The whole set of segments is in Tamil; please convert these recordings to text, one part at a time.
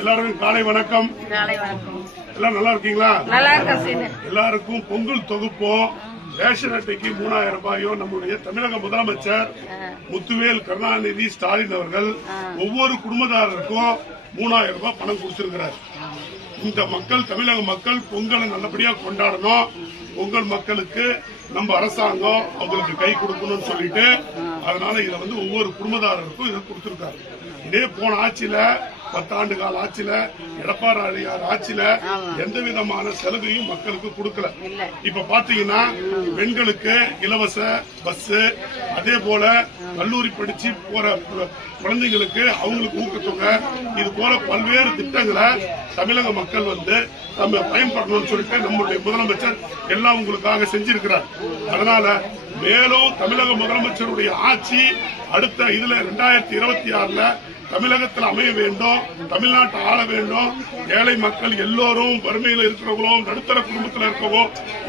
எல்லாருக்கும் காலை வணக்கம். எல்லாம் நல்லா இருக்கீங்களா? எல்லாருக்கும் பொங்கல் தொகுப்போம் ரேஷன் அட்டைக்கு 3000 ரூபாயோ நம்முடைய தமிழக முதலமைச்சர் முத்துவேல் கருணாநிதி ஸ்டாலின் அவர்கள் ஒவ்வொரு குடும்பத்தாருக்கும் 3000 ரூபாய் பணம் கொடுத்திருக்கிறார். இந்த மக்கள் தமிழக மக்கள் பொங்கலை நல்லபடியா கொண்டாடணும். பொங்கல் மக்களுக்கு நம்ம அரசாங்கம் அவங்களுக்கு கை கொடுக்கணும்னு சொல்லிட்டு அதனால இதை ஒவ்வொரு குடும்பத்தாரருக்கும் இதை கொடுத்திருக்காரு. இதே போன ஆட்சியில 10 ஆண்டு கால ஆட்சியில எடப்பாடி ஆட்சியில எந்த விதமான சலுகையும் மக்களுக்கு கொடுக்கல. இப்ப பாத்தீங்கன்னா பெண்களுக்கு இலவச பஸ், அதே போல கல்லூரி படிச்சு போற குழந்தைங்களுக்கு அவங்களுக்கு ஊக்கத்தொகை, இது போல பல்வேறு திட்டங்களை தமிழக மக்கள் நம்ம பயன்படணும்னு சொல்லிட்டு நம்முடைய முதலமைச்சர் எல்லாம் உங்களுக்காக செஞ்சிருக்கிறார். அதனால மேலும் தமிழக முதலமைச்சருடைய ஆட்சி அடுத்த இதுல 2026ல தமிழகத்தில் அமைய வேண்டும், தமிழ்நாட்டை ஆள வேண்டும். ஏழை மக்கள் எல்லோரும் வறுமையில் இருக்கிறவங்களும் நடுத்தர குடும்பத்தில் இருக்கவோ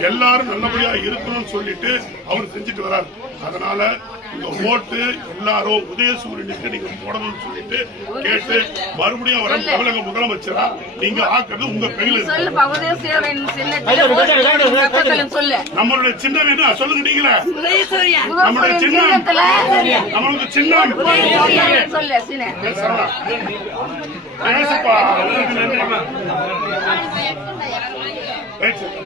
எல்லாரும் நல்லபடியா இருக்கணும்னு சொல்லிட்டு அவர் செஞ்சுட்டு வர்றார். அதனால இந்த ஓட்டு எல்லாரும் உதயசூரியனுக்கு நீங்க போடணும்னு சொல்லிட்டு கேட்டு மறுபடியும் வர தமிழக முதலமைச்சரா நீங்க ஆக்கிறது உங்க கையில. நம்மளுடைய சின்னம் என்ன சொல்லுங்க நீங்களே? நம்மளுடைய சின்னம், நம்மளுக்கு சின்னம் பேசப்பா.